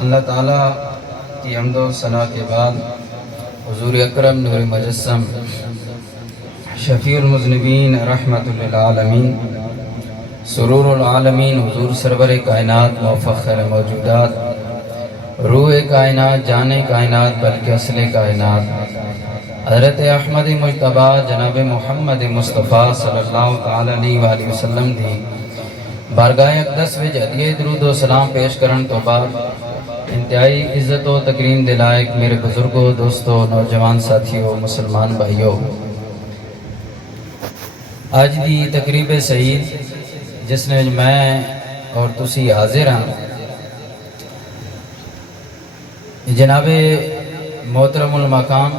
اللہ تعالیٰ کی حمد و ثنا کے بعد حضور اکرم نور مجسم شفیع المذنبین رحمت للعالمین سرور العالمین حضور سرور کائنات مفخر موجودات روح کائنات جان کائنات بلکہ اصل کائنات حضرت احمد مجتبی جناب محمد مصطفیٰ صلی اللہ علیہ وآلہ وسلم دی بارگاہ اقدس وچ ہدیہ درود و سلام پیش کرن تو بعد انتہائی عزت و تکریم دے لائق میرے بزرگوں، دوستوں، نوجوان ساتھیوں، مسلمان بھائیوں، آج دی تقریب سعید جس نے میں اور تسی حاضر ہیں جناب محترم المقام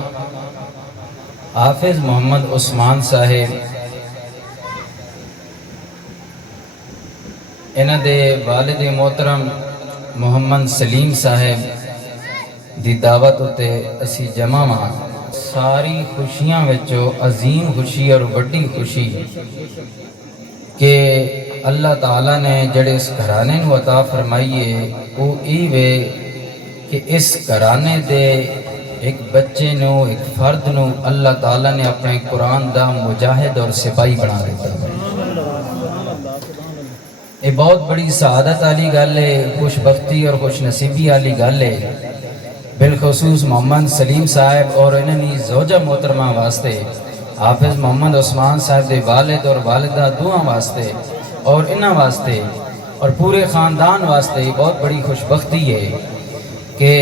حافظ محمد عثمان صاحب انہاں دے والد محترم محمد سلیم صاحب دی دعوت ہوتے اسی جمع ہاں ساری خوشیاں وچوں عظیم خوشی اور بڑی خوشی کہ اللہ تعالیٰ نے جڑے اس گھرانے نو عطا فرمائیے وہ ای وے کہ اس گھرانے دے ایک بچے نو ایک فرد نو اللہ تعالیٰ نے اپنے قرآن دا مجاہد اور سپاہی بنا دیتا ہے۔ یہ بہت بڑی سعادت والی گل ہے، خوش بختی اور خوش نصیبی والی گل ہے، بالخصوص محمد سلیم صاحب اور انہی زوجہ محترمہ واسطے، حافظ محمد عثمان صاحب دے والد اور والدہ دعا واسطے اور انہاں واسطے اور پورے خاندان واسطے بہت بڑی خوش بختی ہے کہ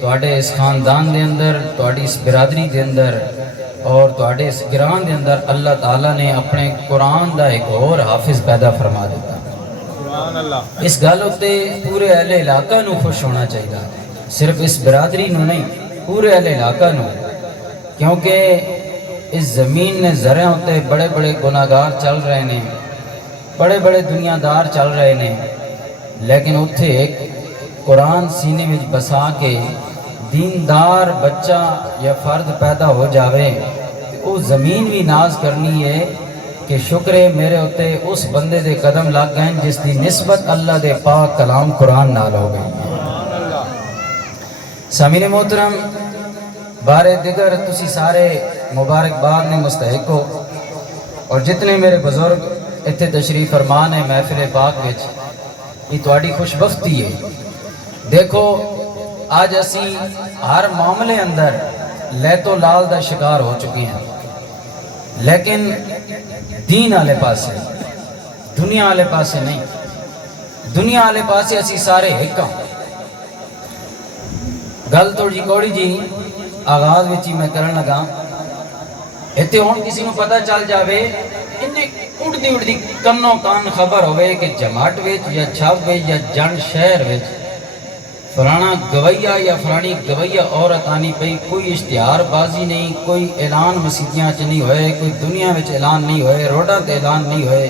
تواڈے اس خاندان دے اندر، تواڈی اس برادری دے اندر اور تواڈے اس گران دے اندر اللہ تعالیٰ نے اپنے قرآن دا ایک اور حافظ پیدا فرما دیتا۔ اس گل ہوتے پورے اہل علاقہ نو خوش ہونا چاہیے، صرف اس برادری نو نہیں، پورے اہل علاقہ نو، کیونکہ اس زمین نے ذرے ہوتے بڑے بڑے گناہگار چل رہے ہیں، بڑے بڑے دنیا دار چل رہے ہیں، لیکن اتھے ایک قرآن سینے میں بسا کے دیندار بچہ یا فرد پیدا ہو جاوے وہ زمین بھی ناز کرنی ہے کہ شکر ہے میرے ہوتے اس بندے دے قدم لگ گئے جس دی نسبت اللہ دے پاک کلام قرآن نال ہو گئی۔ سامعین محترم، بارے دیگر تسی سارے مبارکباد نے مستحق ہو، اور جتنے میرے بزرگ اتھے تشریف فرمان ہے محفل پاک وچ، یہ تواڈی خوش بختی ہے۔ دیکھو آج اسی ہر معاملے اندر لیت و لال دا شکار ہو چکی ہیں، لیکن دین آلے پاسے، دنیا آلے پاسے نہیں، دنیا آلے پاسے اسی سارے ایک ہاں۔ گل تو جی کوڑی جی آغاز وچی میں کرن لگا، ایتے ہون کسی نو پتہ چل جاوے انہیں اڑدی کنوں کان خبر ہوئے کہ جماعت وچ یا چھاپ وچ یا جن شہر وچ فلانا گویہ یا فلانی گویہ عورت آنی پئی، کوئی اشتہار بازی نہیں، کوئی اعلان مسیحیاں چ نہیں ہوئے، کوئی دنیا وچ اعلان نہیں ہوئے، روڈاں تے اعلان نہیں ہوئے،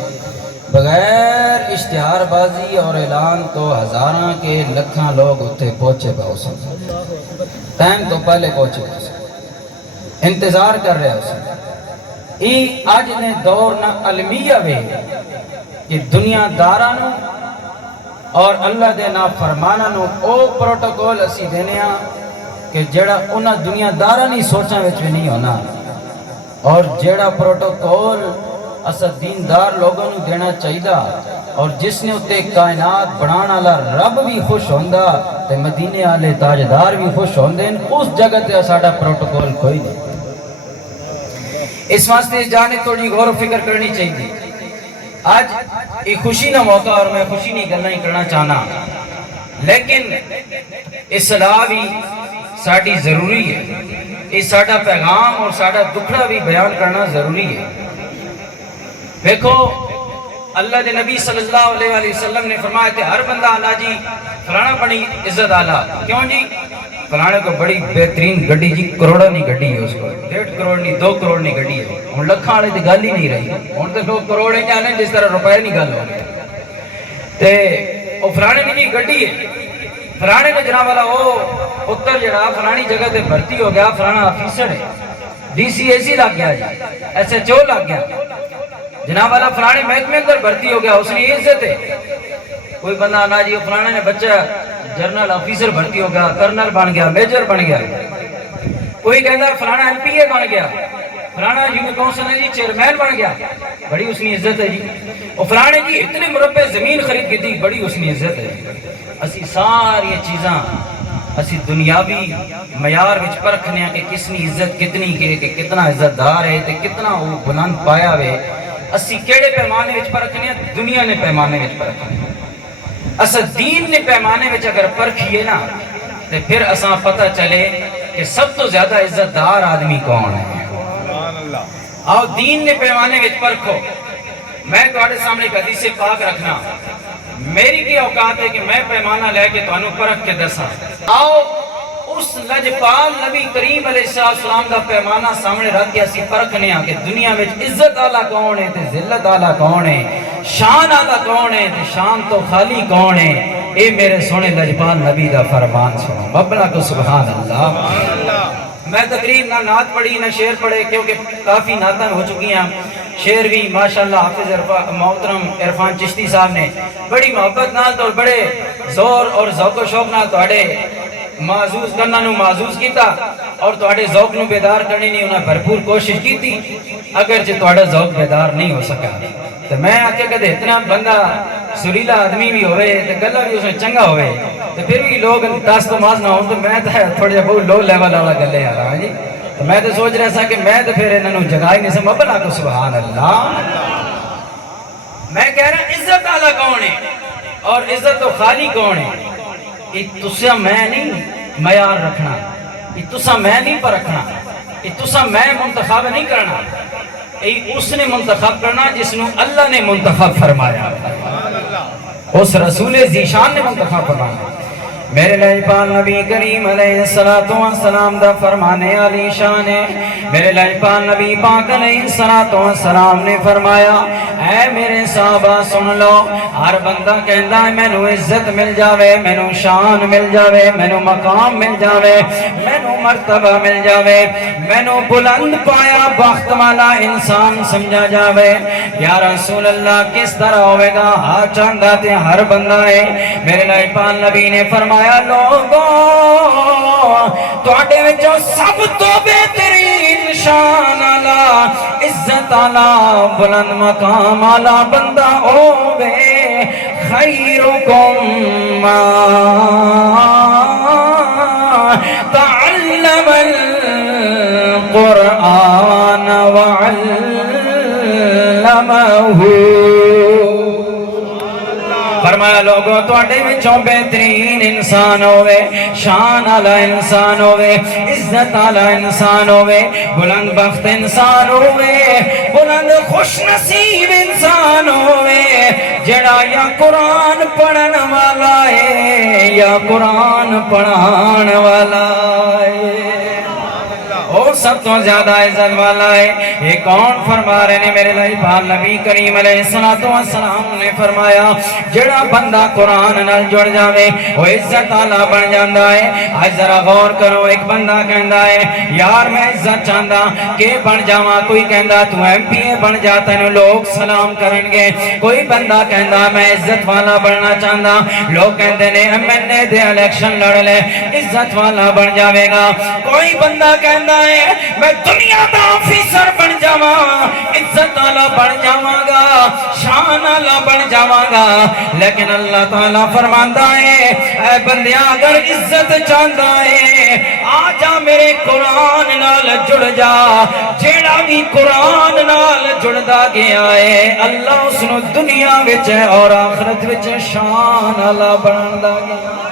بغیر اشتہار بازی اور اعلان تو ہزاراں کے لکھاں لوگ اتھے پہنچے پہ ہو سکتے، ٹائم تو پہلے پہنچے ہو سکتے، انتظار کر رہے ہو سکتے۔ ای آج نے دور نہ علمیہ وے کہ دنیا دارانو اور اللہ دے نا فرمانا نو او پروٹوکول اسی دینے ہاں کہ جڑا انہاں دنیا دارہ نہیں سوچاں وچ بھی نہیں ہونا، اور جڑا پروٹوکول اسا دیندار لوگوں نو دینا چاہیدہ اور جس نے اتے کائنات بنانا اللہ رب بھی خوش ہوندہ تے مدینے آلے تاجدار بھی خوش ہوندے اس جگہ تے ساڑا پروٹوکول کوئی نہیں۔ اس واسطے جانے توڑی غور و فکر کرنی چاہیے۔ آج ایک خوشی نہ موقع اور میں خوشی نہیں کرنا چاہنا، لیکن اصلاح بھی ساڑی ضروری ہے، اس ساڑا پیغام اور ساڑا دکھڑا بھی بیان کرنا ضروری ہے۔ دیکھو اللہ دے نبی صلی اللہ علیہ وسلم نے فرمایا تھے ہر بندہ آلہ جی فلانا بڑی عزت آلہ، کیوں جی؟ فلانے کو بڑی بہترین گڑی جی، کروڑا نہیں گڑی ہے اس کو، 1.5 کروڑ نہیں 2 کروڑ نہیں گڑی ہے، ہون لکھاں آلے دی گل ہی نہیں رہی، ہون تو لوگ کروڑے جانے جس طرح روپے نہیں گل ہو گئے تے او فلانے دی گڑی ہے، فلانے نے جناب والا وہ پتر جڑا فلانی جگہ تے بھرتی ہو گیا، فلانا آفیسر ہے، ڈی سی اے سی لگ گیا جی، ایس ایچ او لگ گیا، جناب والا فلانے محکمے اندر بھرتی ہو گیا، اس نے عزت ہے۔ کوئی بندہ آنا جی فلانے نے بچہ جنرل آفیسر بھرتی ہو گیا، کرنل بن گیا، میجر بن گیا، کوئی کہتا ہے فلانا ایم پی اے بن گیا، فلانا یونی کونسل ہے جی چیئرمین بن گیا، بڑی اس کی عزت ہے جی، اور فلانے کی اتنے مربع زمین خرید کی تھی، بڑی اس کی عزت ہے۔ اسی ساری چیزاں اسی دنیاوی معیار وچ پرکھنے ہیں کہ کس نے عزت کتنی کی، کہ کتنا عزت دار ہے تے کتنا وہ بلند پایا ہوئے، اسی کیڑے پیمانے وچ پرکھنے ہیں؟ دنیا نے پیمانے وچ پرکھنے ہیں۔ اصل دین نے پیمانے وچ اگر پرکھیے نا تے پھر اساں پتہ چلے کہ سب تو زیادہ عزت دار آدمی کون ہے۔ آؤ دین نے پیمانے وچ پرکھو۔ میں تواڈے سامنے ایک حدیث پاک رکھنا، میری کی اوقات ہے کہ میں پیمانہ لے کے تانوں پرکھ کے دساں۔ آؤ اس لجپال نبی کریم علیہ السلام دا پیمانہ سامنے رکھ کے اسی پرکھنے ہاں کہ دنیا میں عزت آلہ کون ہے تے ذلت آلہ کون ہے، شان آلہ کون ہے تے شان تو خالی کون ہے۔ اے میرے سونے لجپال نبی دا فرمان سنو، ببلا کو سبحان اللہ۔ میں تقریب نہ نعت پڑھی نہ شعر پڑھے کیونکہ کافی نعتیں ہو چکی ہیں، شعر بھی ماشاءاللہ حافظ محترم عرفان چشتی صاحب نے بڑی محبت نال تو بڑے زور اور ذوق و شوق نال تواڈے معزوز کرنا نو معزوز کیتا اور تواڈے ذوق نو بیدار کرنے نہیں انہاں بھرپور کوشش کی تھی، اگرچہ تواڈا ذوق بیدار نہیں ہو سکا۔ تو میں آکے کدے اتنا بندہ سریلا آدمی بھی ہوئے تو گلہ بھی اس میں چنگا ہوئے تو پھر بھی لوگ دست و ماز نہ ہوں تو میں تو تھوڑے بہت لو لیول والا گلے آ رہا ہوں جی۔ تو میں تو سوچ رہا تھا کہ میں تو پھر انہوں نے جگہ ہی نہیں سمجھ بلا کو سبحان اللہ۔ میں کہہ رہا عزت آلہ کون ہے اور عزت تو خالی کون ہے؟ یہ تسا میں نہیں معیار رکھنا، یہ تسا میں نہیں پرکھنا، یہ تسا میں منتخب نہیں کرنا، یہ اس نے منتخب کرنا جس نے اللہ نے منتخب فرمایا، اس رسول ذیشان نے منتخب فرمایا۔ میرے لجپال نبی کریم علیہ السلام دا فرمانے علی شان ہے۔ میرے لجپال نبی پاک علیہ السلام نے فرمایا، اے میرے صحابہ سن لو، ہر بندہ کہندا ہے مینوں عزت مل جاوے، مینوں شان مل جاوے، مینوں مقام مل جاوے، مینوں مرتبہ مل جاوے، مینوں بلند پایا بخت والا انسان سمجھا جاوے۔ یا رسول اللہ کس طرح ہوئے گا؟ ہاں چاندہ تے ہر بندہ ہے۔ میرے لجپال نبی نے فرمایا لوگوں تواڈے وچوں سب تو بہترین شان آلا، عزت آلا، بلند مقام آلا بندہ ہووے خیرکم تعلم القرآن وعلمہ۔ فرمایا لوگوں تواڈے وچوں بہترین انسان ہوئے، شان آلا انسان ہوئے، عزت آلا انسان ہوئے، بلند بخت انسان ہوئے، بلند خوش نصیب انسان ہوئے جڑا یا قرآن پڑھن والا ہے یا قرآن پڑھان والا ہے، وہ سب تو زیادہ عزت والا ہے۔ یہ کون فرما رہے نے؟ میرے لجپال نبی کریم علیہ السلام نے فرمایا جڑا بندہ قرآن نال جڑ جاوے وہ عزت آلہ بن جاندہ ہے۔ آج ذرا غور کرو، ایک بندہ کہندا ہے یار میں عزت چاہندا کہ بن جاواں، کوئی کہندا تو ایم پی اے بن جا تینوں لوگ سلام کرن گے، کوئی بندہ کہندا میں عزت والا بننا چاہندا، لوگ کہندے نے ایم این اے دے الیکشن لڑ لے عزت والا بن جاوے گا، کوئی بندہ کہندا میں دنیا دا آفیسر بن جاواں عزت آلہ بن جاواں گا، شان آلہ بن جاواں گا، لیکن اللہ تعالیٰ فرماندا ہے اے بندیا اگر عزت چاہندا ہے آ جا میرے قرآن نال جڑ جا، جیڑا بھی قرآن نال جڑدا گیا ہے اللہ اس نو دنیا وچ اور آخرت وچ شان آلہ بناوندا گیا۔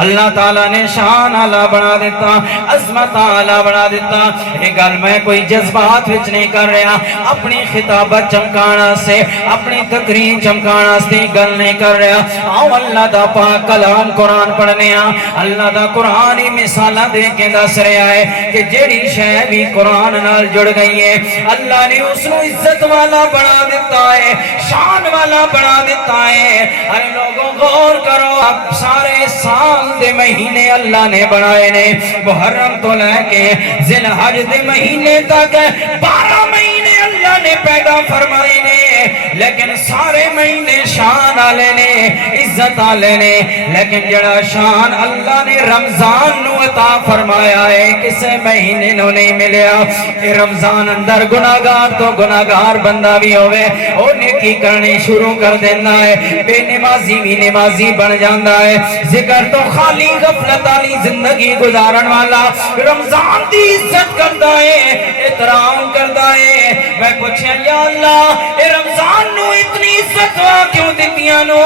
اللہ تعالیٰ نے شان آلہ بنا دیتا، عظمت آلہ بنا دیتا۔ یہ گل میں کوئی جذبات وچ نہیں کر رہا، اپنی خطابت چمکانا سے، اپنی تقریر چمکانا سے گل نہیں کر رہا۔ آؤ اللہ دا پاک کلام قرآن پڑھنے ہاں، اللہ دا قرآن ہی مثالہ دے کے دس رہا ہے کہ جیڑی شے بھی قرآن نال جڑ گئی ہے اللہ نے اس نو عزت والا بنا دیتا ہے، شان والا بنا دیتا ہے۔ ارے لوگوں غور کرو، اب سارے سال دے مہینے اللہ نے بنائے نے، محرم تو لے کے ذی الحج دے مہینے تک 12 مہینے اللہ نے پیدا فرمائے نے لیکن سارے مہینے شان والے نے عزت والے نے لیکن جڑا شان اللہ نے رمضان نو عطا فرمایا ہے کسے مہینے نو نہیں ملیا کہ رمضان اندر گناہگار تو گناہگار بندہ بھی ہوئے او نیکی کرنی شروع کر دینا ہے بے نمازی بھی نمازی بن جاندہ ہے ذکر تو خالی غفلت والی زندگی گزارن والا رمضان دی عزت کرتا ہے احترام کرتا ہے میں پوچھیں یا اللہ اے رمضان نو اتنی عزت کیوں دیتیاں نو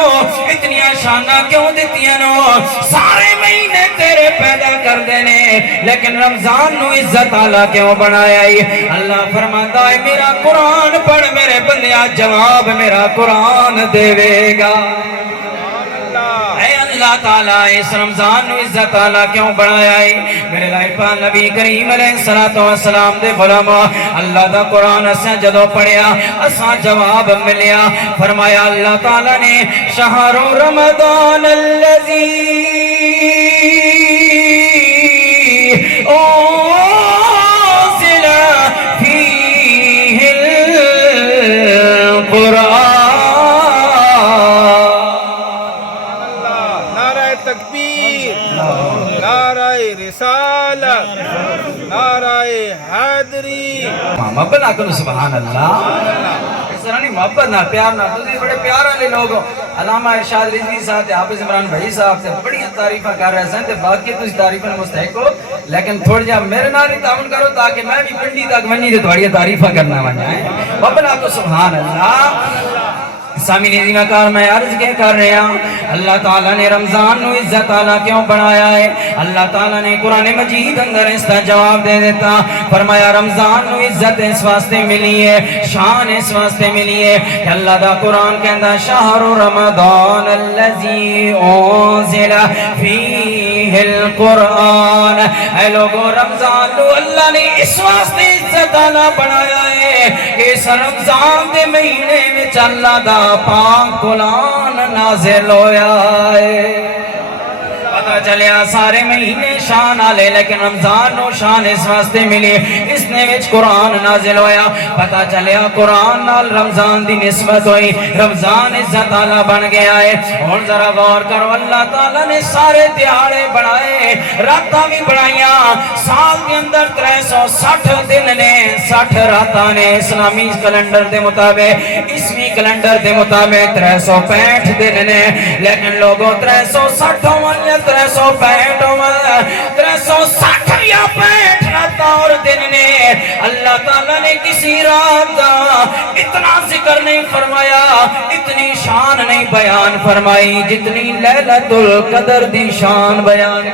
اتنی شانہ کیوں دیتیاں نو سارے مہینے تیرے پیدا کر دینے لیکن رمضان نو عزت آلہ کیوں بنایا ہی اللہ فرماتا ہے میرا قرآن پڑھ میرے بندیا جواب میرا قرآن دے گا اے اللہ تعالیٰ اس رمضان نو عزت تعالیٰ کیوں بڑھایا ہے میرے لائفہ نبی کریم علیہ السلام دے غلامہ اللہ دا قرآن اساں جدو پڑھیا اساں جواب ملیا فرمایا اللہ تعالیٰ نے شہر رمضان الذی انزل فیہ القرآن نعرہ حیدری محبت نہ کرو سبحان اللہ اس طرح نہیں محبت نہ پیار نہ تو بڑے پیار والے لوگ علامہ ارشاد رضوی صاحب تے حافظ عمران بھائی صاحب سے بڑی تعریفاں کر رہے ہیں تے باقی تسی تعریفاں مستحق ہو لیکن تھوڑا جا میرے نال ہی تعاون کرو تاکہ میں بھی پنڈی تک ونی تے تھوڑی تعریفاں کرنا ونجا ہے محبت نہ کرو سبحان اللہ سامعین عزیز کار میں عرض کے کر رہے ہیں اللہ تعالیٰ نے رمضان نو عزت تعالیٰ کیوں بڑھایا ہے اللہ تعالیٰ نے قرآن مجید اندر اس کا جواب دے دیتا فرمایا رمضان نو عزت اس واسطے ملی ہے شان اس واسطے ملی ہے کہ اللہ دا قرآن کہندا شہر رمضان الذی انزل فیہ القرآن اے لوگو رمضان نو اللہ نے اس واسطے عزت تعالیٰ بڑھایا ہے کہ اس رمضان دے مہینے میں اللہ دا پاک قرآن نازل ہویا ہے پتہ چلیا سارے مہینے شان آلے لیکن رمضان نو شان اس واسطے ملی اس نے وچ قرآن نازل ہویا پتہ چلیا قرآن نال رمضان دی نسبت ہوئی رمضان عزت آلہ بن گیا ہے اور ذرا غور کرو اللہ تعالیٰ نے سارے دیہاڑے بڑھائے راتاں بھی بڑھائیاں سال کے اندر 360 دن نے 60 راتاں نے اسلامی کیلنڈر دے مطابق عیسوی کیلنڈر دے مطابق 365 دن نے لیکن لوگوں 360 یا 365 360 یا 65 رات اور دن نے اللہ تعالیٰ نے کسی رات کا اتنا ذکر نہیں فرمایا اتنی شان نہیں بیان فرمائی جتنی لیلۃ القدر دی شان بیان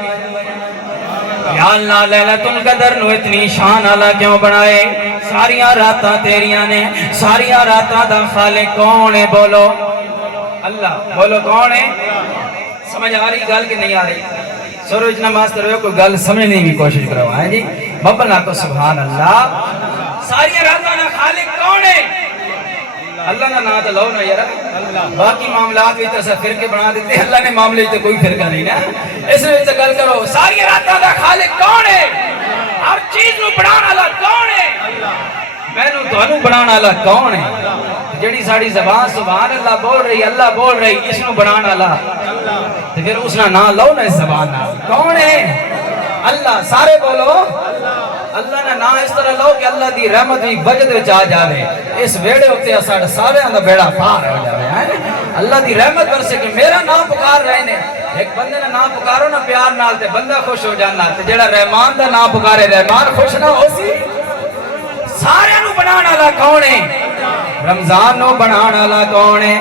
یا اللہ لیلۃ القدر نو اتنی شان اللہ کیوں بنائے ساریاں راتاں تیریاں نے ساریاں راتاں دا خالق کون ہے بولو اللہ بولو کون ہے سمجھ آ رہی گل کہ نہیں آ رہی سورج نماز تروے کوئی گل سمجھنے کی کوشش کرو ہیں جی ببنا کو سبحان اللہ ساری راتاں نا خالق کون ہے اللہ نا نام تو لو نا یار باقی معاملات بھی تو فرقے بنا دیتے ہیں اللہ نے معاملے تو کوئی فرقہ نہیں نا اس میں تو گل کرو ساری راتاں دا خالق کون ہے ہر چیز نو بنانا والا کون ہے میں نو تو بنانا والا کون ہے جڑی ساڑی زبان سبحان اللہ بول رہی اللہ بول رہی اس نو بنانا والا تو پھر اس نا نام لو نا اس زبان نا کون ہے اللہ سارے بولو اللہ نے نام اس طرح لو کہ اللہ دی رحمت بھی وجد وچ آ جاوے اس ویڑے ہوتے ساڑے سارے دا بیڑا پار ہو جاوے اللہ دی رحمت برسے کہ میرا نام پکار رہے نے ایک بندے نے نام پکارو نا پیار نال تے بندہ خوش ہو جانا تے جڑا رحمان دا نام پکارے رحمان خوش نہ ہو سی سارے نو بنانا والا کون ہے رمضان نو بنانا والا کون ہے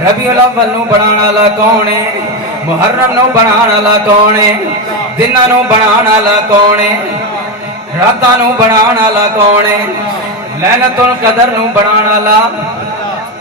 ربیع الاول نو بنانا والا کون ہے محرم نو بنانا والا کون ہے دناں نو بنانا والا کون ہے راتاں نو بنانا والا کون ہے لیلۃ القدر نو بنانا والا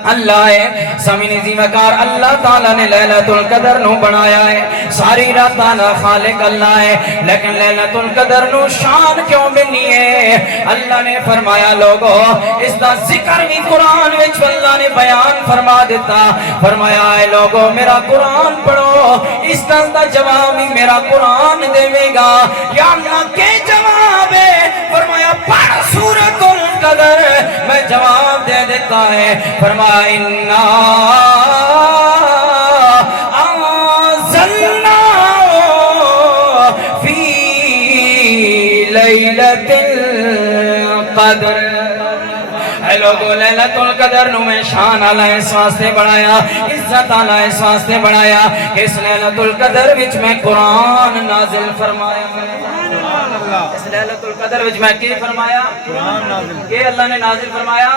اللہ ہے سامعین عزیز کار اللہ تعالیٰ نے لیلۃ القدر نو بنایا ہے ساری راتاں دا خالق اللہ ہے لیکن لیلۃ القدر نو شان کیوں ملی ہے اللہ نے فرمایا لوگو اس دا ذکر بھی قرآن وچ اللہ نے بیان فرما دیتا فرمایا اے لوگو میرا قرآن پڑھو اس دا جواب بھی میرا قرآن دے گا یا اللہ کے جواب ہے فرمایا پڑھ سورۃ قدر میں جواب دے دیتا ہے، فرمایا انا انزلنا فی لیلۃ القدر۔ اے لوگو لیلۃ القدر نو میں شان اللہ اس واسطے بڑھایا، عزت اللہ اس واسطے بڑھایا کہ اس لیلۃ القدر وچ میں قرآن نازل فرمایا۔ اس لیلۃ القدر وچ میں کی فرمایا؟ کہ اللہ نے نازل فرمایا۔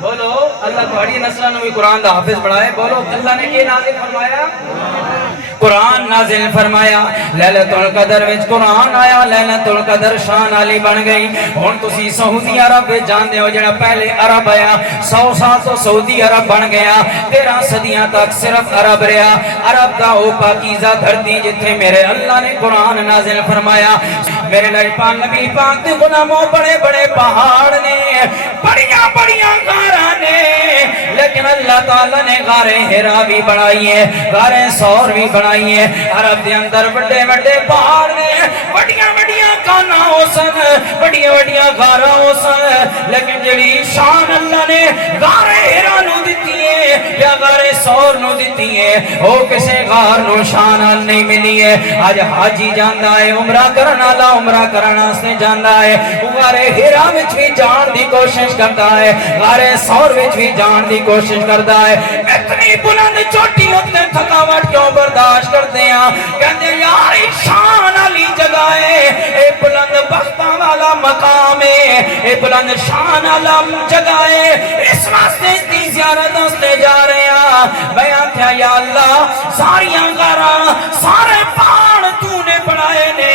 بولو اللہ تھوڑی نسلوں نو بھی قرآن دا حافظ بڑھائے، بولو اللہ نے کی نازل فرمایا؟ قرآن نازل فرمایا۔ لیلۃ القدر وچ قرآن آیا، لیلۃ القدر شان والی بن گئی۔ ہن تسی سعودی عرب وچ جاندے ہو، جڑا پہلے عرب آیا 100 سال تو سعودی عرب بن گیا، 13 صدیاں تک صرف عرب رہا۔ عرب دا او پاکیزہ دھرتی جتھے میرے اللہ نے قرآن نازل فرمایا۔ میرے لجپال نبی پاک دے غلاموں بڑے بڑے پہاڑ نے، بڑیاں بڑیاں غاراں نے، لیکن اللہ تعالیٰ نے غاریں ہرا بھی بنائی ہیں، غاریں سور بھی بنائی ہیں۔ عرب دے اندر بڑے بڑے پہاڑ نے، بڑیاں بڑیاں کانا ہو سن، بڑیاں بڑیاں غاراں ہو سن، لیکن جڑی شان اللہ نے غاریں ہرا نو دتی ہے یا غاریں سور نو دتی ہے، وہ کسے غار نو شان نہیں ملی ہے۔ آج حاجی جاندا ہے عمرہ کرن والا، عمرہ کرن واسطے جاندا ہے، غاریں ہرا وچ بھی جان دی کوشش کرتا ہے، غاریں سور وچ بھی جان دی کوشش کرتا ہے۔ اتنی بلند چوٹی اتنے تھکاوٹ کیوں برداشت کرتے ہیں؟ کہتے ہیں یار شان والی جگہ ہے، اے بلند بختاں والا مقام ہے، اے بلند شان والا جگہ ہے، اس واسطے اس کی زیارت واسطے جا رہے ہیں۔ میں آکھیا یا اللہ ساریاں غاراں سارے پہاڑ تو نے بنائے نے،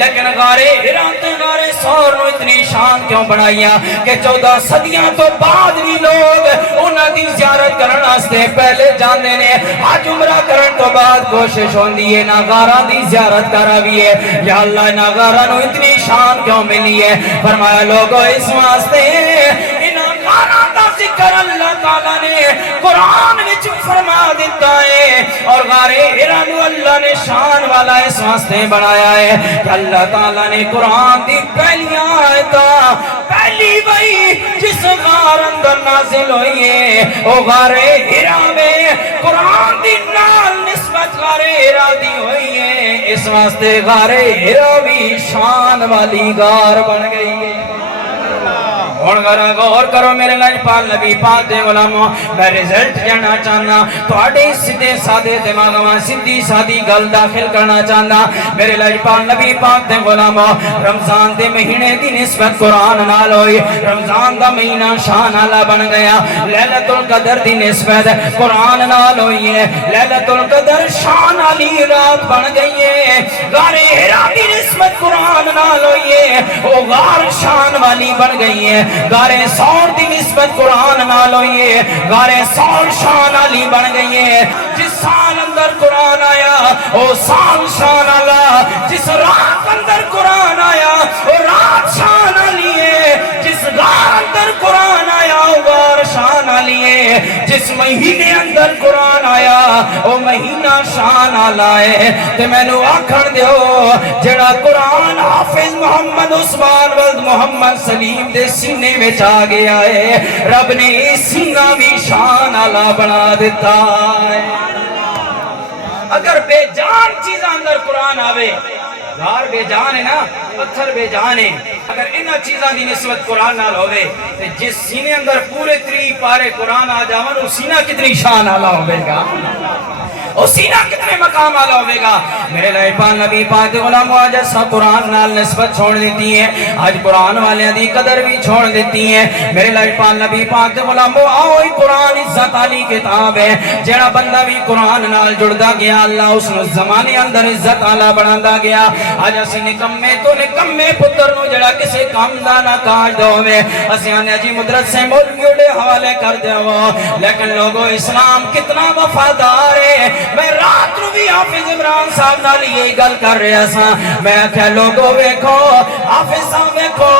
لیکن غارے ہرا تے غارے سور نو اتنی شان کیوں بنائیاں کہ 14 صدیاں تو بعد بھی لوگ انہاں دی زیارت کرن واسطے پہلے جاندے نے۔ آج عمرہ کرن تو بعد کوشش ہوندی ہے نا غاراں دی زیارت کراوی ہے، یا اللہ نا غاراں نو اتنی شان کیوں ملی ہے؟ فرمایا لوگو اس واسطے انہاں غاراں دا ذکر اللہ تعالیٰ نے قرآن وچ فرما دیتا ہے، اور غارے ہرا نو اللہ نے شان والا اس واسطے بنایا ہے کہ اللہ تعالیٰ نے قرآن دی پہلی آیت پہلی وحی جس غار اندر نازل ہوئی ہے او غارے ہرا میں قرآن دی نال نسبت غارے ہرا دی ہوئی ہے، اس واسطے غارے ہرا بھی شان والی غار بن گئی ہے۔ اور غور کرو میرے لجپال نبی پاک دے غلاموں، میں رزلٹ جانا چاہنا، تواڈے سیدھے سادے دماغ میں سیدھی سادی گل داخل کرنا چاہنا۔ میرے لجپال نبی پاک دے غلاموں، رمضان دے مہینے دی نسبت قرآن نال ہوئی، رمضان دا مہینہ شان والا بن گیا۔ لیلۃ القدر دی نسبت قرآن نال ہوئی ہے، لیلۃ القدر شان والی رات بن گئی ہے۔ غار ہرا دی نسبت قرآن نال ہوئی ہے، وہ غار شان والی بن گئی ہے۔ غاریں سور دی نسبت قرآن نال ہوئی ہے، غاریں سور شان والی بن گئی ہے۔ جس سال اندر قرآن آیا وہ سال شان والا، جس رات اندر قرآن آیا وہ رات شان والی ہے، جس غار اندر قرآن آیا وہ غار شان والی ہے، جس مہینے اندر قرآن آیا وہ مہینہ شان والا ہے۔ تے مینوں آکھن دیو جڑا قرآن حافظ محمد عثمان ولد محمد سلیم دے سینے وچ آ گیا ہے، رب نے سینہ بھی شان والا بنا دیتا ہے۔ اگر بے جان چیزاں اندر قرآن آوے، غار بے جان ہے نا، پتھر بے جان ہے، اگر انہاں چیزاں دی نسبت قرآن نال ہوئے تے جس سینے اندر پورے 3 پارے قرآن آ جاون وہ سینہ کتنی شان والا ہوے گا، وہ سینہ کتنے مقام والا ہوے گا۔ میرے لجپال نبی پاک دے غلاموں، آج ایسا قرآن نال نسبت چھوڑ دیتی ہے، آج قرآن والے دی قدر بھی چھوڑ دیتی ہے۔ میرے لجپال نبی پاک دے غلاموں، آؤ قرآن عزت والی کتاب ہے، جڑا بندہ بھی قرآن نال جڑدا گیا اللہ اس نو زمانے اندر عزت والا بناتا گیا۔ آج اسی نکمے تو نکمے پتر نو جڑا کسے کام دا نہ کاج دا ہوے، اسی آنے جی مدرسے مولوی دے حوالے کر دیو، لیکن لوگو اسلام کتنا وفادار ہے، میں رات نو بھی حافظ عمران صاحب نال یہ گل کر رہا سا میں کہ لوگو ویکھو حافظ صاحب ویکھو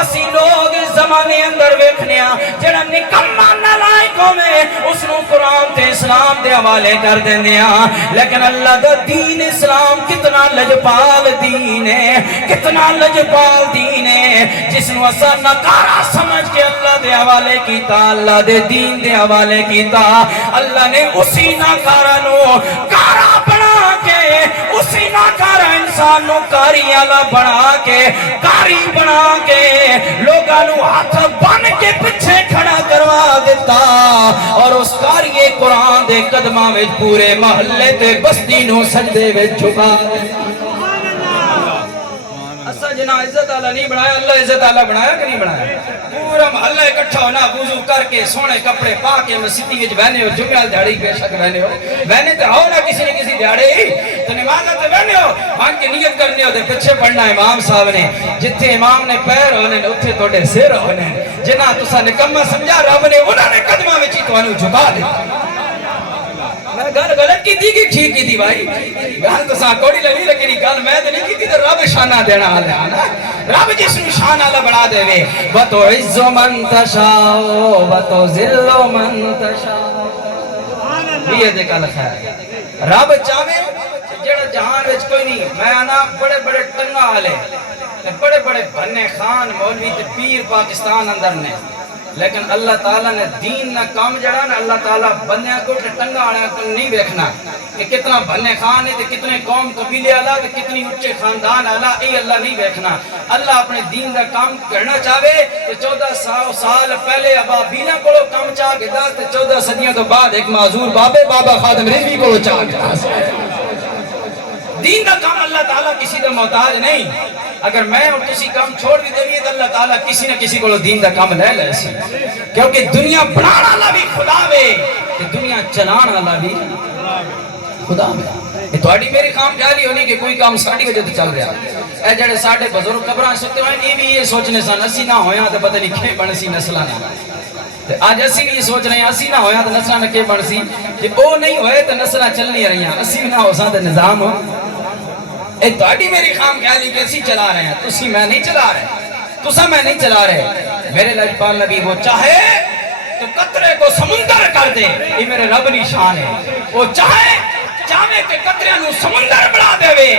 اسی لوگ اس زمانے اندر ویکھنے جڑا نکما نالائق ہوے اس نو قرآن تے اسلام دے حوالے کر دیندے ہاں لیکن اللہ دا دین اسلام کتنا لجپال دین ہے کتنا لجپال دین ہے جس نو اسا نکارا سمجھ کے اللہ دے حوالے کیتا اللہ دے دین دے حوالے کیتا اللہ نے اسی ناکارا نو کارا بنا کے اسی ناکارا انسان نو کاری والا بنا کے کاری بنا کے لوگاں نو ہاتھ بن کے پیچھے کھڑا کروا دیتا اور اس کاری قرآن دے قدماں وچ پورے محلے تے بستی نو سجدے وچ جھکا اسا جنا عزت والا نہیں بنایا اللہ عزت والا بنایا کہ نہیں بنایا پورا محلہ اکٹھا ہونا وضو کر کے سونے کپڑے پا کے مسجد وچ بہنے ہو جمعہ دھاڑی بے شک بہنے ہو بہنے تے ہو نہ کسی نہ کسی دھاڑے ہی تو نماز تے بہنے ہو مان کے نیت کرنی ہو تے پیچھے پڑھنا امام صاحب نے جتھے امام نے پیر ہونے اوتھے تواڈے سر ہونے جنہ تساں نکما سمجھا رب نے انہاں نے قدماں وچ تانوں جھکا دتا میں گل غلط کی تھی کہ ٹھیک کی تھی بھائی گل تو سا کوڑی لگی لیکن گل میں تے نہیں کی تھی تے رب شانہ دینا والا ہے نا رب جس نو شان والا بنا دے وے وتعز من تشاء وتذل من تشاء سبحان اللہ یہ دے کل خیر رب چاہے جڑا جہان وچ کوئی نہیں میں انا بڑے بڑے ٹنگا والے تے بڑے بڑے بھنے خان مولوی تے پیر پاکستان اندر نے لیکن اللہ تعالیٰ نے دین نہ کام جڑا نا اللہ تعالیٰ بندیاں کو ٹنگا آنے کو نہیں دیکھنا کہ کتنا بھنے خان ہے تے کتنے قوم قبیلے اللہ تے کتنی اچھے خاندان اللہ اے اللہ نہیں دیکھنا اللہ اپنے دین دا کام کرنا چاہے تو 1400 سال پہلے ابابیلہ کو کام چاہ کے دا تے 14 صدیوں تو بعد ایک معذور بابا خادم رضوی کو چاہ کے دین دا کام اللہ تعالیٰ کسی دا محتاج نہیں اگر میں اور کسی کام چھوڑ بھی دے تو اللہ تعالیٰ کسی نہ کسی کو دین دا کام لے لے سی کیونکہ دنیا بنانا والا بھی خدا وے کہ دنیا چلانا والا بھی خدا وے یہ تھوڑی میری کام خیالی ہونی کہ کوئی کام ساڑی وجہ تے چل رہا اے جڑے ساڈے بزرگ قبراں ستے ہوئے یہ بھی یہ سوچنے سن اسی نہ ہویا تے پتہ نہیں کھے بن سی نسلاں نہ آج اسی بھی یہ سوچ رہے ہیں اسی نہ ہویا تے نسلاں نہ کھے بن سی کہ او نہیں ہوئے تے نسلاں چلنی رہیاں اسی نہ ہو سا تے نظام ہو اے تہاڈی میری خام خیالی کہ اسی چلا رہے ہیں تسی میں نہیں چلا رہے تسا میں نہیں چلا رہے میرے لجپال نبی وہ چاہے تو قطرے کو سمندر کر دے یہ میرے رب کی شان ہے وہ چاہے کہ قطرے نو سمندر بنا دے وے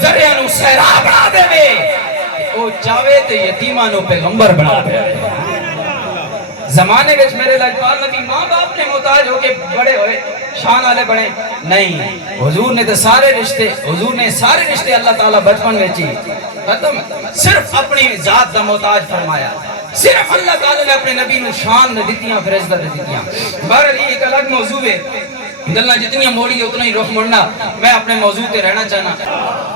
ذریعہ نو صحرا بنا دے وے وہ چاہے تو یتیماں نو پیغمبر بنا دے زمانے وچ میرے لجپال نبی ماں باپ نے محتاج ہو کے بڑے ہوئے شان والے بڑے نہیں حضور نے تو سارے رشتے اللہ تعالیٰ بچپن میں چی ختم صرف اپنی ذات دا محتاج فرمایا صرف اللہ تعالیٰ نے اپنے نبی نو شان نے دیتیاں پھر عزت نے دیتیاں بہرحال ایک الگ موضوع ہے گلنا جتنی موڑی اتنا ہی رخ مڑنا میں اپنے موضوع پہ رہنا چاہنا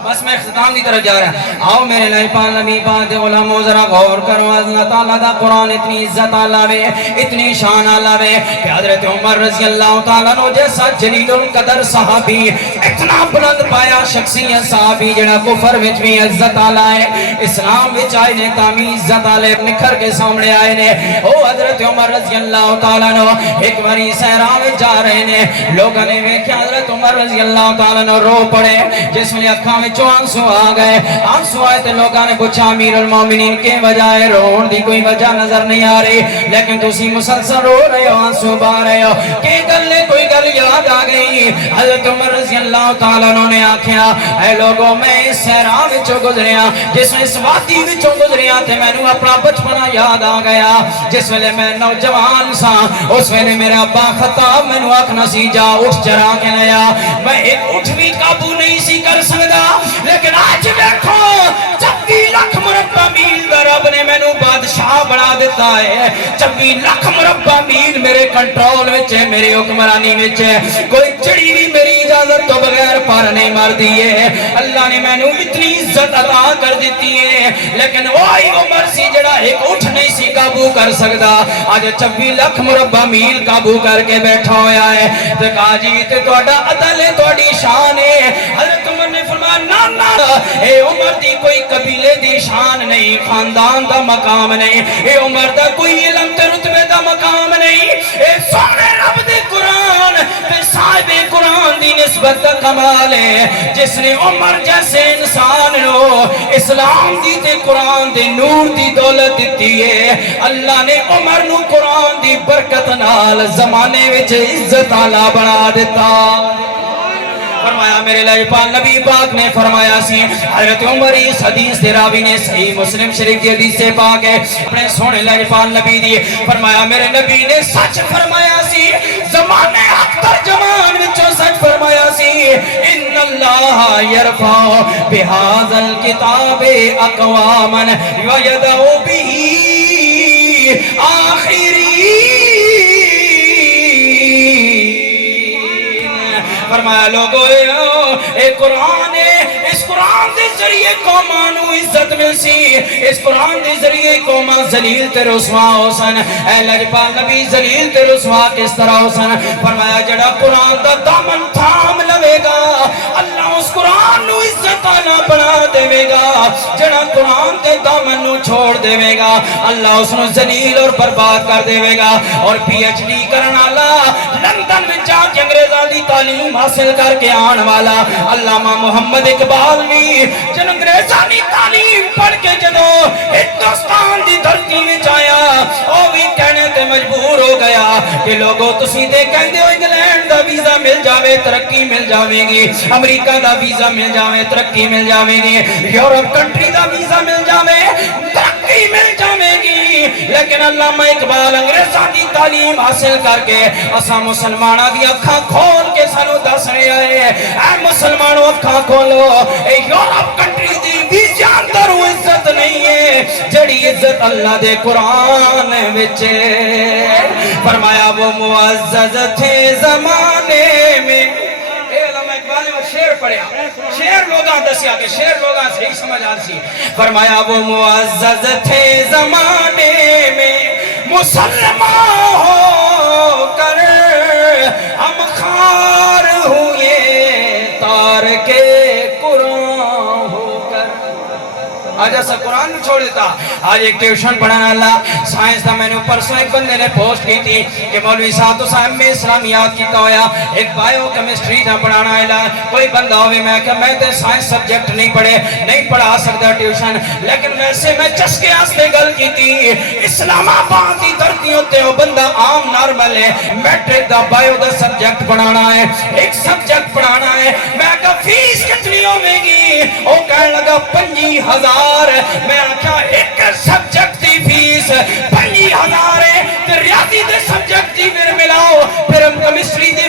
بس میں اختتام کی طرف جا رہا ہوں آؤ میرے لجپال نبی پاک علماء ذرا غور کرو اللہ تعالیٰ دا قرآن اتنی عزت آلہ وے اتنی شان آلہ وے کہ حضرت عمر رضی اللہ تعالیٰ نو جیسا جلیل القدر صحابی اتنا بلند پایا شخصیت صحابی جڑا کفر وچ بھی عزت آلہ ہے اسلام وچ آئے نے تامی عزت آلہ نکھر کے سامنے آئے نے او حضرت عمر رضی اللہ تعالیٰ نو ایک باری صحرا میں جا رہے نے لوگوں نے ویکھیا حضرت عمر رضی اللہ تعالیٰ نے رو پڑے جس میں اکھاں میں آنسو آ گئے آنسو آئے تے لوگوں نے پوچھا امیر المومنین کے وجہ ہے رون دی کوئی وجہ نظر نہیں آ رہی لیکن تسی مسلسل رو رہے ہو آنسو با رہے ہو کہ گل نے کوئی گل یاد آ گئی حضرت عمر رضی اللہ تعالیٰ نے آکھیا اے لوگوں میں اس صحرا وچوں گزریا جس میں اس وادی وچوں گزریا تے مینوں اپنا بچپنا یاد آ گیا جس ویلے میں نوجوان سا اس ویلے میرا ابا خطاب مینوں آکھنا سی جا اٹھ چرا کے لیا میں ایک اٹھ بھی قابو نہیں سی کر سکدا لیکن آج دیکھو 26 لاکھ مربع میل دا رب نے مینوں بادشاہ بنا دیتا ہے 26 لاکھ مربع میل میرے کنٹرول وچ ہے میری حکمرانی وچ ہے کوئی چڑی بھی میری اجازت تو بغیر پر نہیں مار دی ہے اللہ نے مینوں اتنی عزت عطا کر دیتی ہے لیکن وہی عمر سی جڑا ایک اٹھ نہیں سی قابو کر سکدا آج 26 لاکھ مربع میل قابو کر کے بیٹھا ہویا ہے تے کہا جی تے تہاڈا عدل ہے تہاڈی شان ہے حضرت عمر نے فرمایا گا نانا اے عمر دی کوئی قبیلے دی شان نہیں، خاندان دا مقام نہیں، اے عمر دا کوئی علم تے رتبے دا مقام نہیں، اے سونے رب دے قرآن تے صاحب قرآن دی نسبت دا کمال ہے جس نے عمر جیسے انسان نو اسلام دی تے قرآن دے نور دی دولت دیتی ہے۔ اللہ نے عمر نو قرآن دی برکت نال زمانے وچ عزت آلا بنا دیتا۔ فرمایا میرے لاجپال نبی پاک نے فرمایا سی، حضرت عمر اس حدیث دے راوی نے صحیح مسلم شریف کی حدیث سے پاک ہے، اپنے سونے لاجپال نبی دی فرمایا میرے نبی نے سچ فرمایا سی، زمانے اکتر جمان وچوں سچ فرمایا سی، ان اللہ یرفع بہذا الکتاب اقواما ویدعو به آخرین۔ فرمایا لوگو اے قرآن ہے، اس قرآن دے ذریعے قومان و عزت مل سی، اس قرآن دے ذریعے قومان ذلیل تے رسوا ہو سن۔ اے لجپال نبی ذلیل تے رسوا کس طرح ہو سن؟ فرمایا جڑا قرآن دا دامن تھام لوے گا اللہ اس قرآن نو عزت آنا بنا دے گا، جڑا قرآن دے دامن نو چھوڑ دے گا اللہ اس نو ذلیل اور برباد کر دے گا۔ اور پی ایچ ڈی کرنا لندن میں جا کے انگریزاں دی تعلیم حاصل کر کے آن والا علامہ محمد اقبال بھی جن انگریزانی تعلیم پڑھ کے جدو ہندوستان دی دھرتی میں آیا وہ بھی کہنے تے مجبور ہو گیا کہ لوگوں تسی تے کہندے ہو انگلینڈ دا ویزا مل جاوے ترقی مل جاوے گی، امریکہ دا ویزا مل جاوے ترقی مل جاوے گی، یورپ کنٹری دا ویزا مل جاوے ترقی مل جاوے گی، لیکن علامہ اقبال انگریزاں دی تعلیم حاصل کر کے اساں مسلماناں دی اکھاں کھول کے سانو دس رہے آئے اے مسلمانوں اکھاں کھولو، اے یورپ کنٹری دی ویزا اندر عزت نہیں ہے جڑی عزت اللہ دے قرآن وچ فرمایا وہ معزز تھے زمانے میں۔ اے علامہ اقبال نے وہ شعر پڑھیا، شعر لوگاں دسیا کہ شعر لوگاں صحیح سمجھ آ سی۔ فرمایا وہ معزز تھے زمانے میں مسلمان ہو کر ہم خار ہوئے تارک قرآن ہو کر۔ آج ایسا قرآن چھوڑ دیتا۔ آج ایک ٹیوشن پڑھانا اللہ سائنس تھا، میں نے پرسوں ایک بندے نے پوسٹ کی تھی کہ مولوی صاحب تو صاحب میں اسلامیات کیتا ہویا، ایک بائیو کیمسٹری تھا پڑھانا ہے، کوئی بندہ ہوئے میں کہ میں تے سائنس سبجیکٹ نہیں پڑھے نہیں پڑھا سکتا ٹیوشن، لیکن ویسے میں چسکے آستے گل کی تھی اسلام آباد دی دھرتی ہوتے ہو بندہ عام نارمل ہے، میٹرک دا بائیو دا سبجیکٹ پڑھانا ہے، ایک سبجیکٹ پڑھانا ہے، میں کہا فیس کتنی ہوئے گی؟ وہ کہنے لگا 25,000۔ میں آکھا ایک سبجیکٹ دی فیس 25,000 ہے، پھر ریاضی دے سبجیکٹ دی پھر ملاؤ، پھر کیمسٹری دی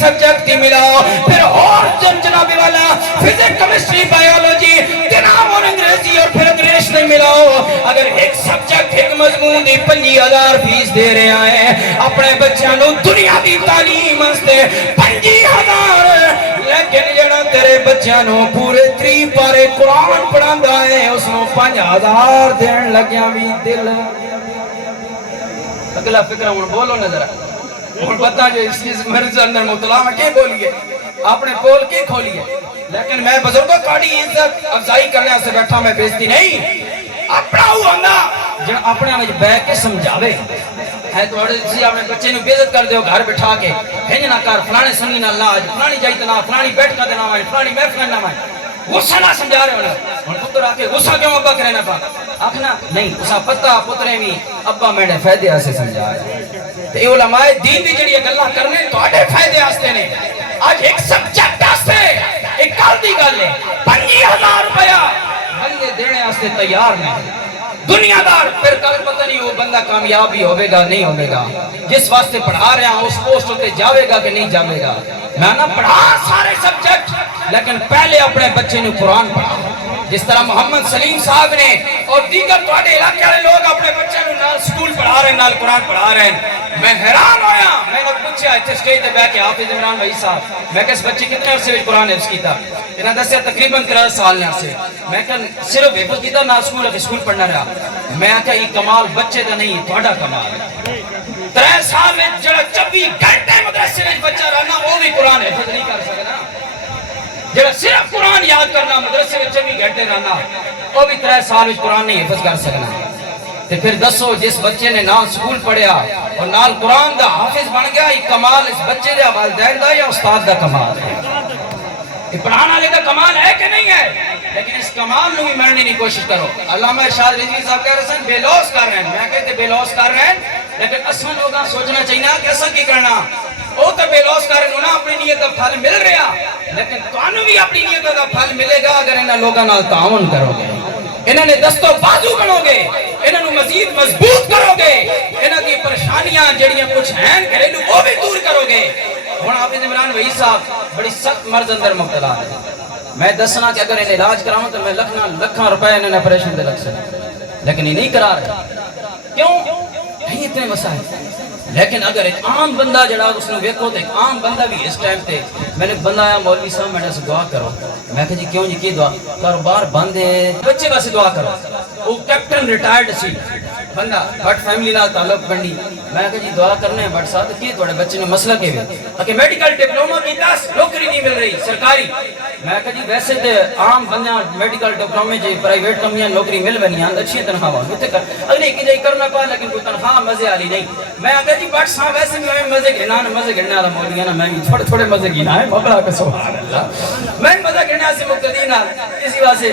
سبجیکٹ دی ملاؤ، پھر اور جناب والا فزکس کیمسٹری بایولوجی تنام اور انگریزی اور پھر انگریز میں ملاؤ، اگر ایک سبجیکٹ ایک مضمون دی 25,000 فیس دے رہے ہیں اپنے بچوں نو دنیا دی تعلیم واسطے 25,000، لیکن جڑا تیرے بچوں نو پورے 3 پارے قرآن پڑھاندا ہے اس نو 5,000 دین لگیا بھی دل۔ اگلا فکر ہوں بولو نظر ہوں پتہ جو اس چیز میرے سے اندر مطلع میں کیا بولیے آپ نے پول کی کھولیے، لیکن میں بزرگوں کاڑی عزت افزائی کرنے سے بیٹھا میں بیزتی نہیں، اپنا ہوا نا جن اپنے میں بے کے سمجھاوے ہے تو اڑسی اپنے بچے نو بیزت کر دیو گھر بٹھا کے ہنج نہ کر فلانے سنگی نہ لاج فلانی جائی تنا فلانی بیٹھ کا دینا مائن فلانی محفل نہ مائن غصہ نہ سمجھا رہے ہونا اور پتر آکے غصہ کیوں ابا کرے نہ پا آخنا نہیں اسا پتہ پترے بھی ابا میں نے فائدے آسے سمجھا رہے تو یہ علماء دین دی جڑی اللہ کرنے تو آڑے فائدے آستے نے آج ایک سبجیکٹ آستے ایک کال دی گل ہے 25,000 روپیہ بندے دینے آستے تیار نہیں دنیا دار، پھر کل پتہ نہیں وہ بندہ کامیاب بھی ہوئے گا نہیں ہوئے گا، جس واسطے پڑھا رہے ہیں اس پوسٹ ہوتے جاوے گا کہ نہیں جاوے گا۔ میں نہ پڑھا سارے سبجیکٹ لیکن پہلے اپنے بچے نے قرآن پڑھا، جس طرح محمد سلیم صاحب نے اور دیگر توڑے علاقے والے لوگ اپنے بچے نے نال سکول پڑھا رہے ہیں نال قرآن پڑھا رہے ہیں۔ میں حیران ہویا، میں نے پوچھا اتنے سٹیج تے بیٹھ کے حافظ عمران بھائی صاحب میں کہ اس بچے کتنے عرصے میں قرآن حفظ کیتا؟ انہاں دسیا تقریباً 13 سال نے عرصے۔ میں کہ صرف حفظ کیتا نہ سکول پڑھنا رہا۔ میں کہ یہ کمال بچے دا نہیں تھوڑا کمال ہے۔ 3 سال میں جڑا 24 گھنٹے مدرسے میں بچہ رہنا وہ بھی قرآن حفظ نہیں کر سکتا۔ جڑا صرف قرآن یاد کرنا مدرسے میں 24 گھنٹے رہنا وہ بھی 3 سال وچ قرآن نہیں حفظ کر سکنا تے پھر دسو جس بچے نے نال سکول پڑھیا اور نال قرآن دا حافظ بن گیا یہ کمال اس بچے دے والدین دا یا استاد دا کمال ہے یہ پڑھانا والے کا کمال ہے کہ نہیں ہے لیکن اس کمال نو بھی مرنے کی کوشش کرو علامہ ارشاد رضوی صاحب کہہ رہے ہیں بے لوس کر رہے ہیں میں کہتے بے لوس کر رہے ہیں لیکن اصل لوگاں سوچنا چاہیے کہ ایسا کی کرنا وہ تو بے لوس کر رہے ہیں اپنی نیت کا پھل مل رہا لیکن تانوں بھی اپنی نیت کا پھل ملے گا اگر انہاں لوگاں نال تعاون کرو گے انہاں نے دستو بازو بنو گے انہاں نو مزید مضبوط کرو گے انہاں کی پریشانیاں جڑیاں کچھ ہیں گھریلو وہ بھی دور کرو گے ہن حافظ عمران وحید صاحب بڑی سخت مرض اندر مبتلا ہے میں دسنا کہ اگر انہیں علاج کراؤں تو میں لکھاں روپے انہیں آپریشن دے لگ سکتا لیکن یہ نہیں کرا رہے کیوں نہیں اتنے مسائل لیکن اگر ایک عام بندہ جڑا اس نے ویکھو تو ایک عام بندہ بھی اس ٹائم تے میں نے بندہ آیا مولوی صاحب میں نے سے دعا کرو میں کہا جی کیوں جی کی دعا کاروبار بند ہے بچے کا سے دعا کرو وہ کیپٹن ریٹائرڈ سی بندہ بٹ فیملی نال تعلق بنی میں کہا جی دعا کرنے ہیں بٹ صاحب کی تھوڑے بچے نے مسئلہ کے کہ میڈیکل ڈپلوما کی 10 نوکری نہیں مل رہی سرکاری میں کہا جی ویسے تے عام بندہ میڈیکل ڈپلومے جی پرائیویٹ کمپنیاں نوکری مل بنی ہیں اچھی تنخواہ ہوتے کر اگلی کی جائی کرنا پا لیکن کوئی تنخواہ مزے والی نہیں میں کہا جی بٹ صاحب ویسے میں مزے گھنے والا مولوی ہے نا میں بھی تھوڑے مزے گھنا ہے بابا کا سبحان اللہ میں مزہ گھنے سے مقتدی نال اسی واسطے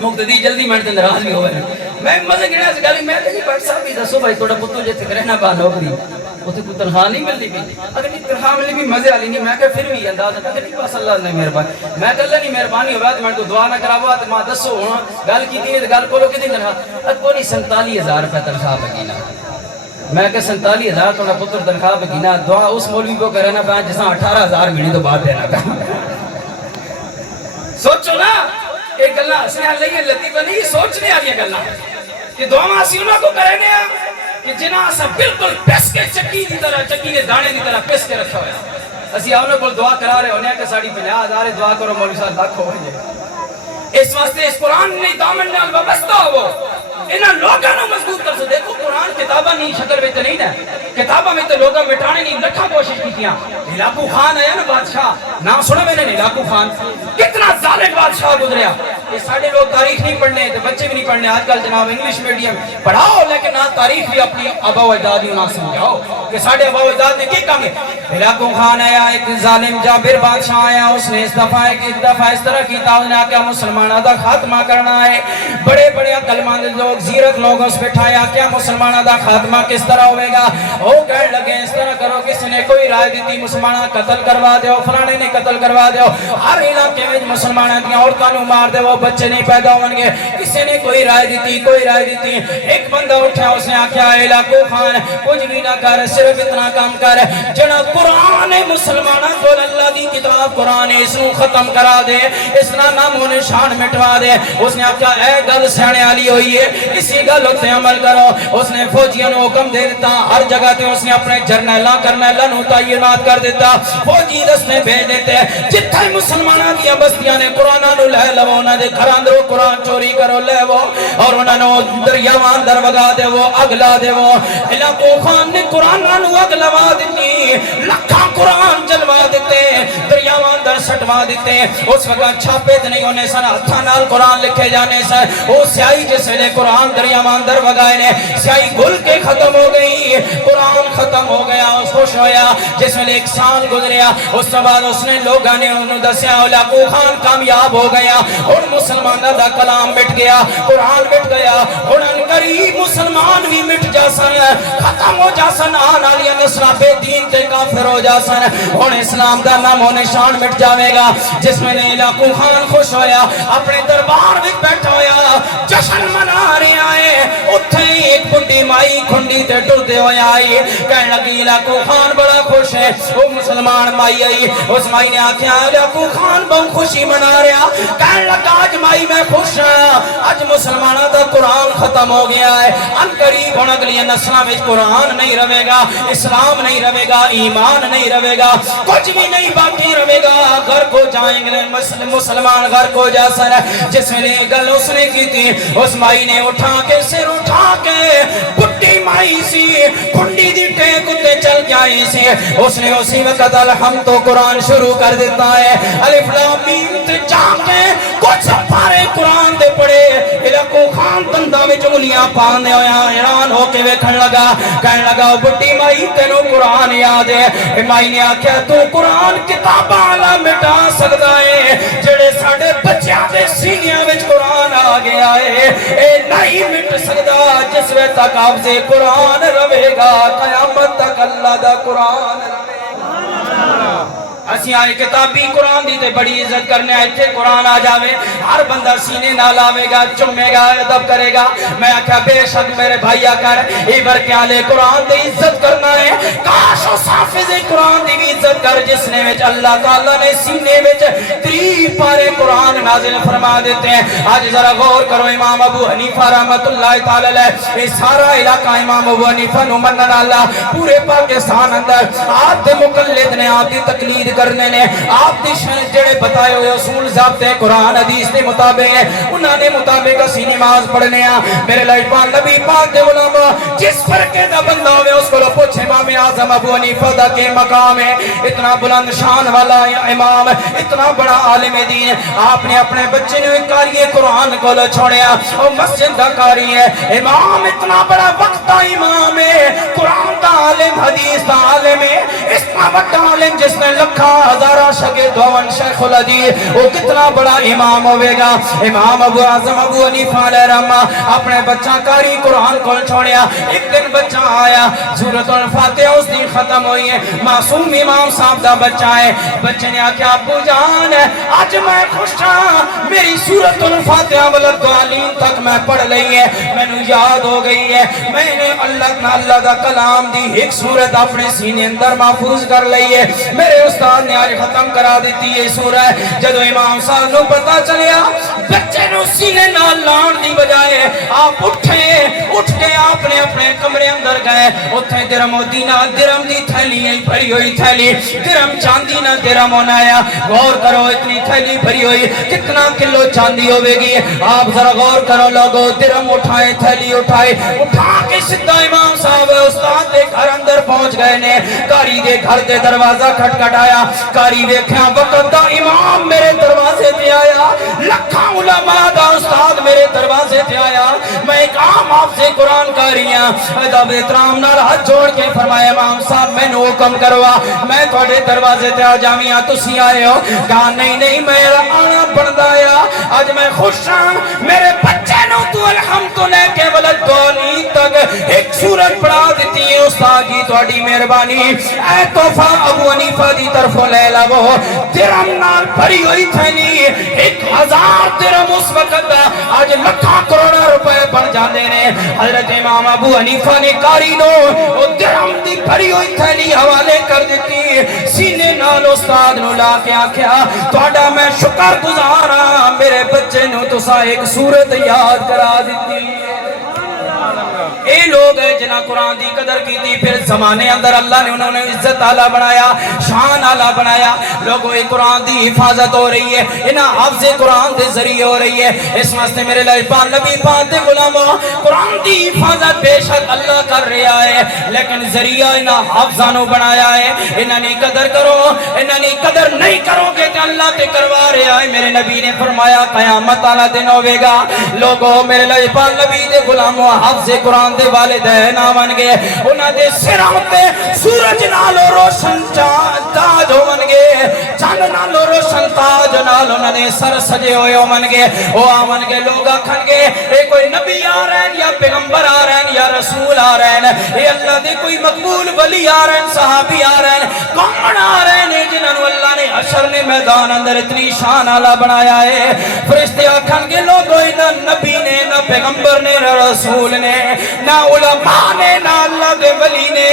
مقتدی جلدی منٹ تے ناراض بھی ہوئے میں مزے گھنے سے گل میں کہا جی بٹ صاحب بھی دسو بھائی تھوڑا پتو جے تے رہنا پا نوکری اوتھے کوئی تنخواہ نہیں ملدی پئی اگر نہیں تنخواہ ملدی بھی مزے والی نہیں میں کہ پھر بھی انداز ہے کہ نہیں بس اللہ نے مہربانی میں کہ اللہ نہیں مہربانی ہویا تے میں کو دعا نہ کراوا تے ماں دسو ہن گل کیتی تے گل کولو کتنی تنخواہ کوئی 47000 روپے تنخواہ بگینا میں کہ 47000 تھوڑا پتر تنخواہ بگینا دعا اس مولوی کو کرنا پا جس 18000 مہینے تو بعد دینا پا سوچو نا یہ گلاں اسی حال نہیں لطیفہ نہیں سوچنے والی گلاں کہ دعا اسی انہاں کو کرنے ہیں کہ جنہاں اسا بالکل پس کے چکی دی طرح چکی دے دانے دی طرح پس کے رکھا ہوا ہے اسی انہاں کو دعا کرا رہے ہونے کہ ساڑی 50000 دعا کرو مولوی صاحب لاکھ ہو جائے اس واسطے اس قرآن نے دامن نال وابستہ ہو انہاں لوگاں نو مضبوط کر سو دیکھو قرآن کتاباں نہیں شکل وچ نہیں نا کتاباں میں تو لوگاں مٹانے نہیں لکھاں کوشش کیتیاں علاقو خان آیا نا بادشاہ نام سنا میں نے علاقو خان کتنا ظالم بادشاہ گزریا یہ ساڑھے لوگ تاریخ نہیں پڑھنے تے بچے بھی نہیں پڑھنے آج کل جناب انگلش میڈیم پڑھاؤ لیکن نہ تاریخ بھی اپنی آبا و اجداد نہ سمجھاؤ کہ ساڑھے آبا و اجداد نے کیا کام ہے علاقو خان آیا ایک ظالم جابر بادشاہ آیا اس نے اس دفعہ اس طرح کیتا اس نے آکیا مسلمانہ دا خاتمہ کرنا ہے بڑے بڑے کلمان لوگ زیرت لوگ اس بٹھایا کیا مسلمانہ دا خاتمہ کس طرح ہوئے گا وہ کہنے لگے اس طرح کرو کسی نے کوئی رائے دیتی مسلمانہ قتل کروا دیو فلانے نے قتل کروا دیو ہر علاقے میں مسلمانہ دیا عورتوں نو مار دیو بچے نہیں پیدا ہوں گے کسی نے کوئی رائے دیتی ایک بندہ اٹھا اس نے آکھیا علاقو خان کچھ بھی نہ کر صرف اتنا کام کر جنا قرآن مسلمانہ کو اللہ دی کتاب قرآن اس نو ختم کرا دے اس نا نام و نشان مٹوا دے اس نے آکھیا اے گل سیانے والی ہوئی ہے اسی گل تے عمل کرو اس نے فوجیوں کو حکم دے دیتا ہر جگہ تے اس نے اپنے کرنیلاں نو تعینات کر دیتا فوجی دستے بھیج دیتے جتھے مسلماناں دی بستیاں نے قرآن نو لے لو انہاں دے گھراں اندروں قرآن چوری کرو لے وہ اور انہاں نو دریاواں اندر وگا دے وہ اگ لا دے وہ علاقو خان نے قرآن نو اگ لوا دتی لکھاں قرآن جلوا دیتے دریاواں اندر سٹوا دیتے اس وقت چھاپے تے نہیں ہونے سن ہتھاں نال قرآن لکھے جانے سن وہ سیاہی جس نے قرآن دریاواں اندر وگائے نے سیاہی گل کے ختم ہو گئی قرآن ختم ہو گیا اس خوش ہویا جس میں ایک سال گزریا اس کے بعد اس نے لوگاں نے انہوں دسیا علاقو خان کامیاب ہو گیا اور مسلمانہ دا کلام مٹ گیا قرآن مٹ گیا اور ان قریب مسلمان بھی مٹ جا سن ختم ہو جا سن آن آلی نسلہ بے دین تے کافر ہو جا سن اور اسلام دا نام و نشان مٹ جاوے گا جس میں نے علاقو خان خوش ہویا اپنے دربار میں بیٹھا ہویا جشن منا رہے آئے اتھے ایک بڑی مائی کھنڈی تے ٹردے ہوئے آئی کہنے لگی علاقو خان بڑا خوش ہے وہ مسلمان مائی آئی اس مائی نے آکھیا علاقو خان بہت خوشی منا رہا کہنے لگا آج مائی میں خوش ہوں آج مسلمانہ دا قرآن ختم ہو گیا ہے ان قریب ہونا کے لیے نسلہ میں قرآن نہیں رہے گا اسلام نہیں رہے گا ایمان نہیں رہے گا کچھ بھی نہیں باقی رہے گا گھر کو جائیں گے مسلمان گھر کو جا سر جس میں نے گل اس نے کی تھی اس مائی نے اٹھا کے سر اٹھا کے بڑی مائی سی کھنڈی دی ٹیک اتے چل کے آئی سی اس نے اسی وقت الحمد تو قرآن شروع کر دیتا ہے الف لام میم تے جا کے کچھ پارے قرآن دے پڑے علاقوں خان دندہ میں چنگلیاں پاندے ہویا حیران ہو کے ویکھن لگا کہنے لگا بڑی مائی تینوں قرآن یاد ہے مائی نے آکھیا تو قرآن کتاباں والا مٹا سکدا ہے جڑے ساڈے بچیاں دے سینیاں وچ قرآن آ گیا ہے اے نہیں مٹ سکدا جس وقت تک آپ سے قرآن رہے گا قیامت تک اللہ دا قرآن رہے گا اسی آئے کتابی قرآن دی تے بڑی عزت کرنے آئے تھے قرآن آ جاوے ہر بندہ سینے نہ لاوے گا چمے گا ادب کرے گا میں آکھا بے شک میرے بھائی آکر ایبر کیا لے قرآن دی عزت کرنا ہے کاش و حافظ قرآن دی بھی عزت کر جس نے وچ اللہ تعالیٰ نے سینے وچ 3 پارے قرآن نازل فرما دیتے ہیں آج ذرا غور کرو امام ابو حنیفہ رحمت اللہ تعالی علیہ یہ سارا علاقہ امام ابو حنیفہ نو منن اللہ پورے پاکستان اندر آپ دے مقلد نے آپ دی تقلید کرنے نے آپ دی جڑے بتائے ہوئے اصول ضابطے قرآن حدیث دے مطابق ہیں انہاں نے مطابق اسی نماز پڑھنے ہیں میرے لائفان نبی پاک دے علماء جس فرقے دا بندہ ہوئے اس کو پوچھ امام اعظم ابو حنیفہ دا کے مقام ہے اتنا بلند شان والا امام اتنا بڑا عالم دین آپ نے اپنے بچے نے کاری قرآن کو چھوڑیا اور مسجد دا کاری ہے امام اتنا بڑا وقت دا امام ہے قرآن دا عالم حدیث دا عالم ہے اتنا بڑا عالم جس نے لکھا ہزارہ شاگرد ہوون شیخ الحدیث وہ کتنا بڑا امام ہوئے گا امام ابو اعظم ابو حنیفہ علیہ رحمہ اپنے بچہ کاری قرآن کو چھوڑیا ایک دن بچہ آیا سورۃ الفاتحہ اس دن ختم ہوئی ہے معصوم امام صاحب دا بچہ ہے بچے نے آکھا ابو جان آج میں خوش ہاں میری سورۃ الفاتحہ والضالین تک میں پڑھ لئی ہے میں نے یاد ہو گئی ہے میں نے اللہ دا کلام دی ایک سورت اپنے سینے اندر محفوظ کر لئی ہے میرے استاد نے آج ختم کرا دیتی یہ سورہ جدو امام صاحب نو پتا چلیا بچے نو سینے نال لان دی بجائے آپ اٹھ کے آپ نے اپنے کمرے اندر گئے اتھے درم و دینار درم دی تھیلی ہے بھری ہوئی تھیلی درم چاندی نہ درم ہونا ہے غور کرو اتنی تھیلی بھری ہوئی کتنا کلو چاندی ہوئے گی آپ ذرا غور کرو لوگو درم اٹھائے تھیلی اٹھائے اٹھا کے سدھا امام صاحب استاد دے گھر اندر پہنچ گئے نے کاری دے گھر دے دروازہ کھٹکھٹایا کاری ویکھیا وقت دا امام میرے دروازے تے آیا لکھاں علماء دا استاد میرے دروازے تے آیا میں ایک عام حافظ قرآن کاری ہاں ادب احترام نال ہاتھ جوڑ کے فرمایا امام صاحب مینوں حکم کروا میں تہاڈے دروازے تے آ جاویاں تسی آئے ہو کہا نہیں میرا آنا بندا ہے اج میں خوش ہاں میرے بچے نو تو الحمد لے کے ولدالین تک ایک سورت پڑھا دیتی ہے استاد جی تہاڈی مہربانی اے تحفہ ابو حنیفہ دی طرف لے لو درم نال بھری ہوئی تھیلی 1000 درم اس وقت آج لکھاں کروڑا روپے بن جاندے نے حضرت امام ابو حنیفہ نے کاری نو او درم دی بھری ہوئی تھیلی حوالے کر دیتی سینے نال استاد نو لا کے آکھیا تہاڈا میں شکر گزار ہاں میرے بچے نو تساں ایک سورت یاد کرا دیتی اے لوگ ہیں جنہاں قرآن دی قدر کی تھی پھر زمانے اندر اللہ نے انہوں نے عزت آلہ بنایا شان آلہ بنایا لوگوں یہ قرآن دی حفاظت ہو رہی ہے انہاں حفظ قرآن دے ذریعے ہو رہی ہے اس واسطے میرے لائفان نبی پاک دے غلاموں قرآن دی حفاظت بے شک اللہ کر رہا ہے لیکن ذریعہ انہاں حفظانوں بنایا ہے انہاں نے قدر کرو انہاں نے قدر نہیں کرو گے کہ اللہ تے کروا رہا ہے میرے نبی نے فرمایا قیامت آلہ دن ہوئے گا لوگوں میرے لائفان نبی دے غلاموں حفظ قرآن دے والدین آون گے انہاں دے سراں تے سورج نالو روشن تاج ہون گے چاند نالو روشن تاج نال انہاں دے سر سجے ہوئے ہون گے او آون گے لوگ آکھن گے اے کوئی نبی آ رہے ہیں یا پیغمبر آ رہے ہیں یا رسول آ رہے ہیں اے اللہ دے کوئی مقبول ولی آ رہے ہیں صحابی آ رہے ہیں کون آ رہے ہیں جنہاں نو اللہ نے حشر نے میدان اندر اتنی شان آلہ بنایا ہے فرشتے آکھن گے لوگوں نہ نبی نے نہ پیغمبر نے نہ رسول نے نہ علماء نے نہ اللہ دے ولی نے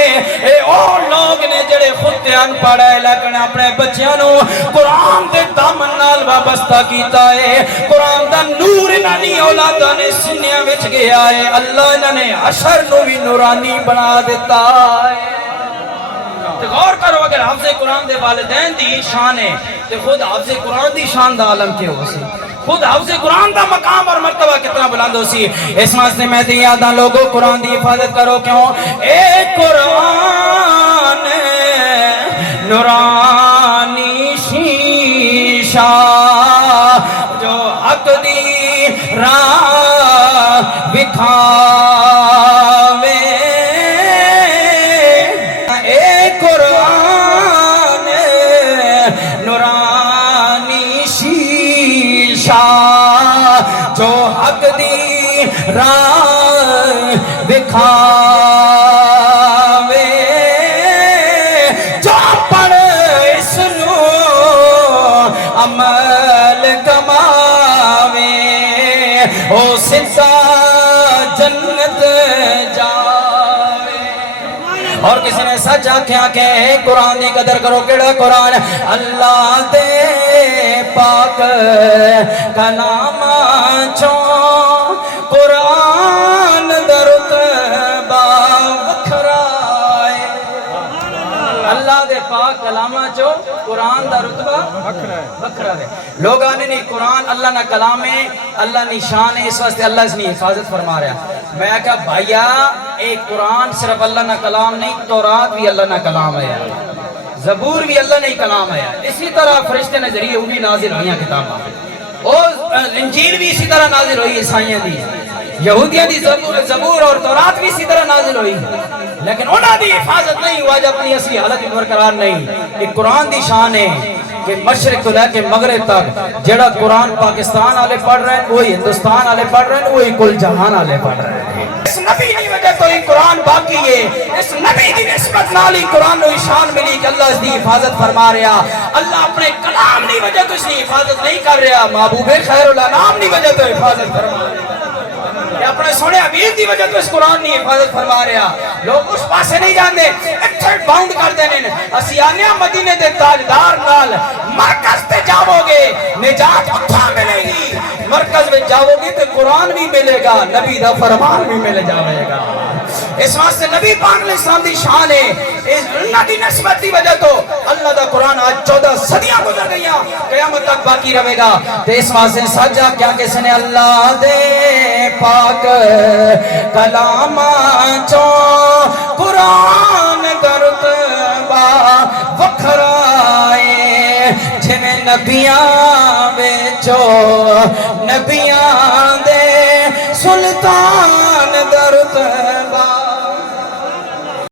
اے اور لوگ نے جڑے خود ان پڑھا ہے لیکن اپنے بچیاں نو قرآن دے دامن نال وابستہ کیتا ہے قرآن دا نور انہاں دی اولاداں نے سینیاں وچ گیا ہے اللہ انہاں نے حشر نو بھی نورانی بنا دیتا ہے غور کرو اگر حفظ قرآن دے والدین دی شان ہے تو خود حفظ قرآن دی شان دا عالم کیا ہو سی خود حفظ قرآن دا مقام اور مرتبہ کتنا بلند ہو سی اس واسطے میں تے یاداں لوگوں قرآن دی حفاظت کرو کیوں اے قرآن نورانی شیشہ جو حق دی راہ وکھاوے اے قرآن نورانی شیشہ جو حق دی راہ وکھاوے جو پڑھ اس نو عمل کماوے او سدا جنت جاوے اور کسی نے سچ آکھیا کہ قرآن دی قدر کرو کیڑا قرآن اللہ دے پاک کلام چوں قرآن دا رتبہ وکھرا ہے اللہ دے پاک کلامہ چو قرآن دا رتبہ وکھرا ہے لوگ آنے نہیں قرآن اللہ نہ کلام ہے اللہ نہ شان ہے اس واسطے اللہ اس نے حفاظت فرما رہا میں کہا بھائیا ایک قرآن صرف اللہ نہ کلام نہیں تورات بھی اللہ نہ کلام ہے زبور بھی اللہ نے کلام ہے اسی طرح فرشتے نے ذریعے وہ بھی نازل ہوئی ہیں کتاباں اور انجیل بھی اسی طرح نازل ہوئی عیسائیاں دی یہودیاں دی زبور اور تورات بھی اسی طرح نازل ہوئی لیکن انہاں دی حفاظت نہیں ہوا جب اپنی اصلی حالت میں برقرار نہیں ایک قرآن دی شان ہے کہ مشرق تو لے کے مغرب تک جڑا قرآن پاکستان والے پڑھ رہے ہیں وہی ہندوستان والے پڑھ رہے ہیں وہی کل جہان والے پڑھ رہے ہیں اس نبی کی وجہ تو یہ قرآن باقی ہے اس نبی کی نسبت نال ہی قرآن کو شان ملی کہ اللہ اس کی حفاظت فرما رہا اللہ اپنے کلام کی وجہ تو اس کی حفاظت نہیں کر رہا محبوب خیر الانام کی وجہ تو حفاظت فرما رہا اپنے سونے حبیب دی وجہ تو اس قرآن نے حفاظت فرما رہا لوگ اس پاسے نہیں جاندے ایکٹھٹ باؤنڈ کر دینے اسی آنے مدینے دے تاجدار نال مرکز تے جاؤ گے نجات اتھا ملے گی مرکز میں جاؤ گے تو قرآن بھی ملے گا نبی دا فرمان بھی ملے جاوے گا اس واسطے نبی پاک علیہ السلام دی شان ہے اللہ دی نسبت دی وجہ تو اللہ دا قرآن آج 14 صدیاں گزر گئیاں قیامت تک باقی رہے گا تو اس واسطے سجا کیا کس نے اللہ دے پاک کلام چوں قرآن دا رتبہ وکھرا ہے جویں نبیاں وچوں نبیاں